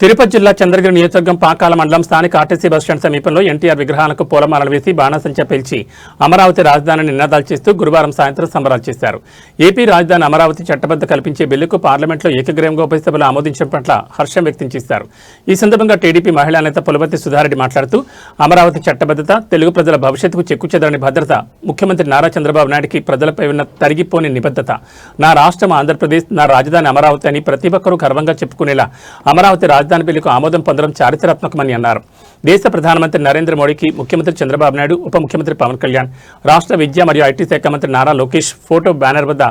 తిరుపతి జిల్లా చంద్రగిరి నియోజకవర్గం పాకాల మండలం స్థానిక ఆర్టీసీ బస్టాండ్ సమీపంలో ఎన్టీఆర్ విగ్రహాలకు పూలమాలలు వేసి బాణాసంచా పేల్చి అమరావతి రాజధానిని నినాదాలు చేస్తూ గురువారం సాయంత్రం సంబరాలు చేశారు. ఏపీ రాజధాని అమరావతి చట్టబద్ధ కల్పించే బిల్లుకు పార్లమెంట్లో ఏకగ్రీవంగా ఉభయ సభలు ఆమోదించడం పట్ల హర్షం వ్యక్తం చేశారు. ఈ సందర్భంగా టీడీపీ మహిళా నేత పులవర్తి సుధారెడ్డి మాట్లాడుతూ అమరావతి చట్టబద్ధత, తెలుగు ప్రజల భవిష్యత్తుకు చెక్కుచెదరని భద్రత, ముఖ్యమంత్రి నారా చంద్రబాబు నాయుడికి ప్రజలపై ఉన్న తరిగిపోని నిబద్ధత, నా రాష్ట్రం ఆంధ్రప్రదేశ్, నా రాజధాని అమరావతి అని ప్రతి ఒక్కరూ గర్వంగా చెప్పుకునేలా అమరావతి రాజధాని బిల్లుకు ఆమోదం పొందడం చారిత్రాత్మకమని అన్నారు. దేశ ప్రధానమంత్రి నరేంద్ర మోడీకి ముఖ్యమంత్రి చంద్రబాబు నాయుడు, ఉప ముఖ్యమంత్రి పవన్ కళ్యాణ్, రాష్ట్ర విద్య మరియు ఐటీ శాఖ మంత్రి నారా లోకేష్ ఫోటో బ్యానర్ వద్ద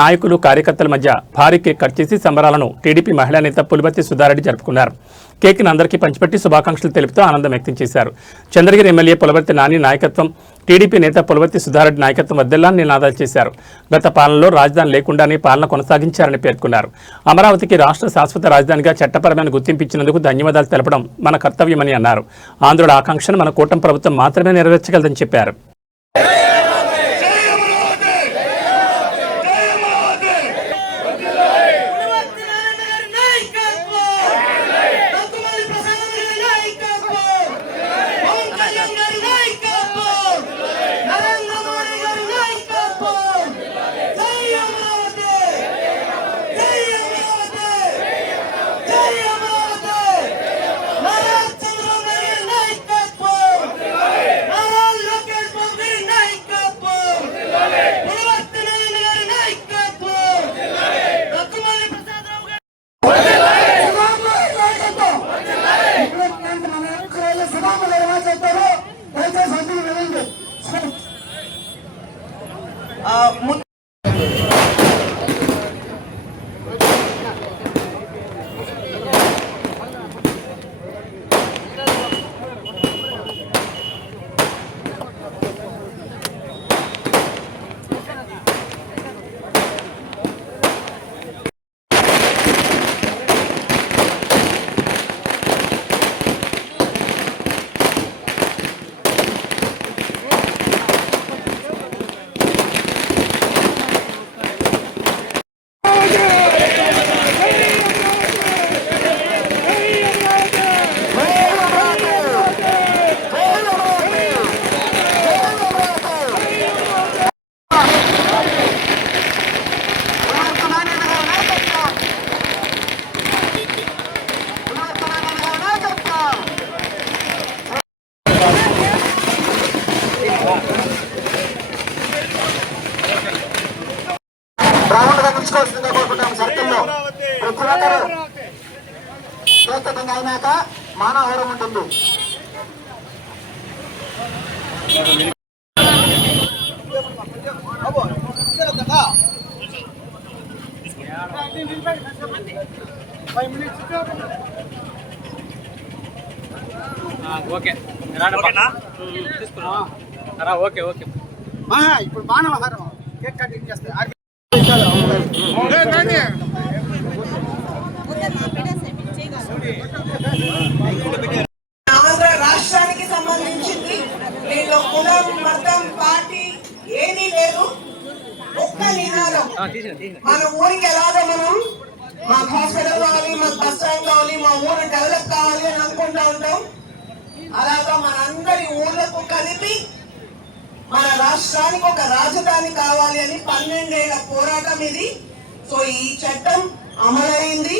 నాయకులు, కార్యకర్తల మధ్య భారీ కేక్ కట్ చేసి సంబరాలను టీడీపీ మహిళా నేత పులవర్తి సుధారెడ్డి జరుపుకున్నారు. కేక్ను అందరికీ పంచిపెట్టి శుభాకాంక్షలు తెలుపుతూ ఆనందం వ్యక్తం చేశారు. చంద్రగిరి ఎమ్మెల్యే పులవర్తి నాని నాయకత్వం, టీడీపీ నేత పులవర్తి సుధారెడ్డి నాయకత్వం వద్దెల్లాన్ని నినాదాలు చేశారు. గత పాలనలో రాజధాని లేకుండానే పాలన కొనసాగించారని పేర్కొన్నారు. అమరావతికి రాష్ట్ర శాశ్వత రాజధానిగా చట్టపరమైన గుర్తింపించినందుకు ధన్యవాదాలు తెలపడం మన కర్తవ్యమని అన్నారు. ఆంధ్రుల ఆకాంక్షను మన కూటమి ప్రభుత్వం మాత్రమే నెరవేర్చగలదని చెప్పారు. సర్కిల్లో ప్రతి ఒక్కరు ఏకతంగా అయినాక మానవరం ఉంటుంది. ఇప్పుడు మానవహారం కేక్ కటింగ్ చేస్తారు. ఆంధ్ర రాష్ట్రానికి సంబంధించింది దీనిలో కులం, మతం, పార్టీ ఏమీ లేదు. ఒక్క నినాదం, మన ఊరికి ఎలాగో మనం మాకు హాస్పిటల్ కావాలి, మాకు బస్ స్టాండ్ కావాలి, మా ఊరు డెవలప్ కావాలి అని అనుకుంటా ఉంటాం. అలాగా మనందరి ఊర్లకు కలిపి మన రాష్ట్రానికి ఒక రాజధాని కావాలి అని 12 ఏళ్ల పోరాటం ఇది. సో ఈ చట్టం అమలైంది,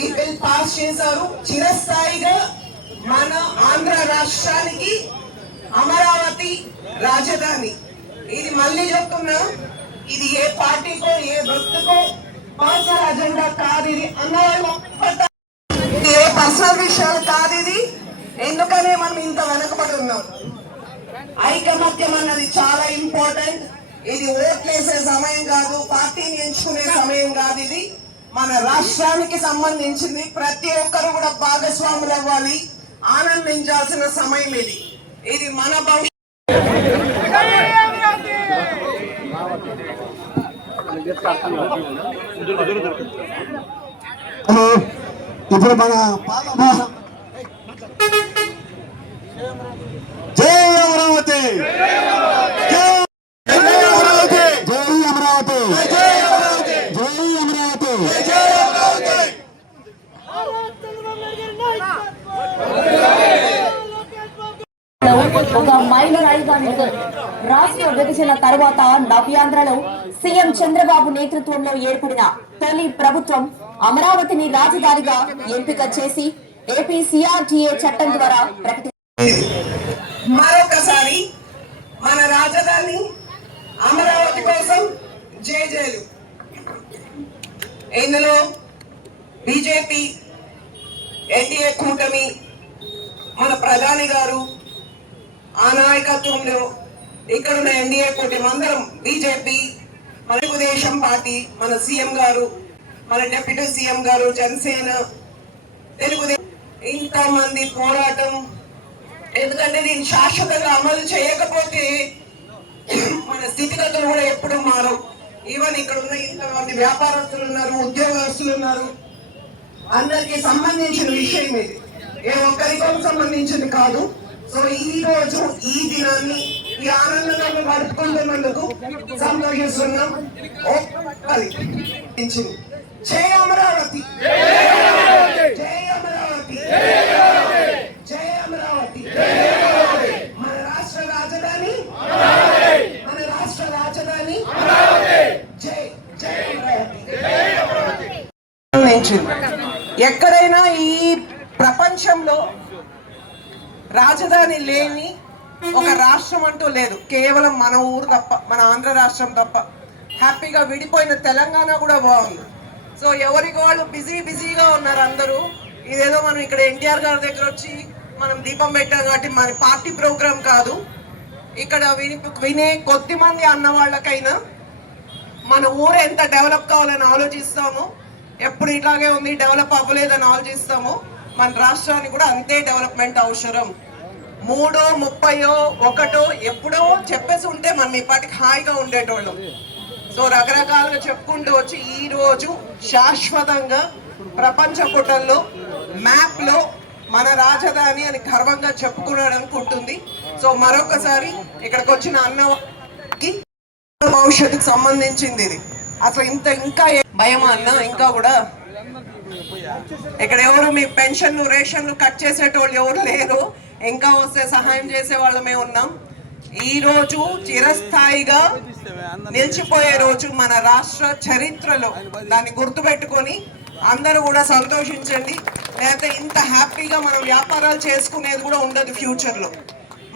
ఈ బిల్ పాస్ చేశారు. చిరస్థాయిగా మన ఆంధ్ర రాష్ట్రానికి అమరావతి రాజధాని. ఇది మళ్ళీ చెప్తున్నా, ఇది ఏ పార్టీకో ఏ వ్యక్తికో పర్సనల్ అజెండా కాదు. ఇది ఏ పర్సనల్ విషయాలు కాదు. ఇది ఎందుకనే మనం ఇంత వెనకబడి ఉన్నాం. ఐకమత్యం అన్నది చాలా ఇంపార్టెంట్. ఇది ఓట్లేసే సమయం కాదు, పార్టీని ఎంచుకునే సమయం కాదు. ఇది మన రాష్ట్రానికి సంబంధించింది. ప్రతి ఒక్కరు కూడా భాగస్వాములు అవ్వాలి, ఆనందించాల్సిన సమయం ఇది. ఇది మన భవిష్యత్తు. ఇప్పుడు మన జై అమరావతి, జై అమరావతి, జై అమరావతి, జై అమరావతి, జై అమరావతి, జై అమరావతి. ఒక మైలురాయిగా నిలిచింది. రాష్ట్ర విభజన తర్వాత నవ్యాంధ్రలో సీఎం చంద్రబాబు నేతృత్వంలో ఏర్పడిన తొలి ప్రభుత్వం అమరావతిని రాజధానిగా ఎంపిక చేసి ఏపీ సిఆర్టీఏ చట్టం ద్వారా ప్రకటించింది. మరొకసారి మన రాజధాని అమరావతి కోసం జేజేలు. ఇందులో బీజేపీ, ఎన్డీఏ కూటమి, మన ప్రధాని గారు ఆ నాయకత్వంలో ఇక్కడ ఉన్న ఎన్డీఏ కూటమి అందరం, బీజేపీ, మన తెలుగుదేశం పార్టీ, మన సీఎం గారు, మన డిప్యూటీ సీఎం గారు, జనసేన, తెలుగుదేశం, ఇంతమంది పోరాటం. ఎందుకంటే దీన్ని శాశ్వతంగా అమలు చేయకపోతే మన స్థితిగతులు కూడా ఎప్పుడు మారవు. ఈవెన్ ఇక్కడ ఉన్న ఇంతమంది వ్యాపారస్తులు ఉన్నారు, ఉద్యోగస్తులు ఉన్నారు, అందరికి సంబంధించిన విషయం ఇది, ఏ ఒక్కరికో సంబంధించింది కాదు. సో ఈ రోజు ఈ దినాన్ని ఈ ఆనందంగా గడుపుకుంటున్నందుకు సంతోషిస్తున్నాం. జై అమరావతి, జై అమరావతి, జై అమరావతి. మన రాష్ట్ర రాజధాని, మన రాష్ట్ర రాజధాని, జై జై అమరావతి. ఎక్కడైనా ఈ ప్రపంచంలో రాజధాని లేని ఒక రాష్ట్రం అంటూ లేదు. కేవలం మన ఊరు తప్ప, మన ఆంధ్ర రాష్ట్రం తప్ప. హ్యాపీగా విడిపోయిన తెలంగాణ కూడా బాగుంది. సో ఎవరికి వాళ్ళు బిజీగా ఉన్నారు అందరూ. ఇదేదో మనం ఇక్కడ ఎన్టీఆర్ గారి దగ్గర వచ్చి మనం దీపం పెట్టాం కాబట్టి మన పార్టీ ప్రోగ్రాం కాదు. ఇక్కడ వినే కొద్ది మంది అన్న వాళ్ళకైనా మన ఊరు ఎంత డెవలప్ కావాలని ఆలోచిస్తామో, ఎప్పుడు ఇట్లాగే ఉంది డెవలప్ అవ్వలేదని ఆలోచిస్తామో, మన రాష్ట్రానికి కూడా అంతే డెవలప్మెంట్ అవసరం. 3, 30, 1 ఎప్పుడో చెప్పేసి ఉంటే మనం ఇప్పటికి హాయిగా ఉండేటోళ్ళం. సో రకరకాలుగా చెప్పుకుంటూ వచ్చి ఈ రోజు శాశ్వతంగా ప్రపంచ పుటల్లో మ్యాప్లో మన రాజధాని అని గర్వంగా చెప్పుకోవడానికి ఉంటుంది. సో మరొకసారి ఇక్కడికి వచ్చిన అన్నకి భవిష్యత్తుకు సంబంధించింది ఇది. అసలు ఇంకా భయం అన్న, ఇంకా కూడా ఇక్కడ ఎవరు మీ పెన్షన్లు, రేషన్లు కట్ చేసేటోళ్ళు ఎవరు లేరు. ఇంకా వస్తే సహాయం చేసే వాళ్ళమే ఉన్నాం. ఈ రోజు చిరస్థాయిగా నిలిచిపోయే రోజు మన రాష్ట్ర చరిత్రలో. దాన్ని గుర్తుపెట్టుకొని అందరూ కూడా సంతోషించండి. లేకపోతే ఇంత హ్యాపీగా మనం వ్యాపారాలు చేసుకునేది కూడా ఉండదు ఫ్యూచర్లో.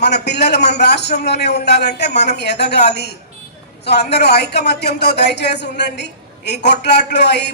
మన పిల్లలు మన రాష్ట్రంలోనే ఉండాలంటే మనం ఎదగాలి. సో అందరూ ఐకమత్యంతో దయచేసి ఉండండి. ఈ కొట్లాట్లు అయి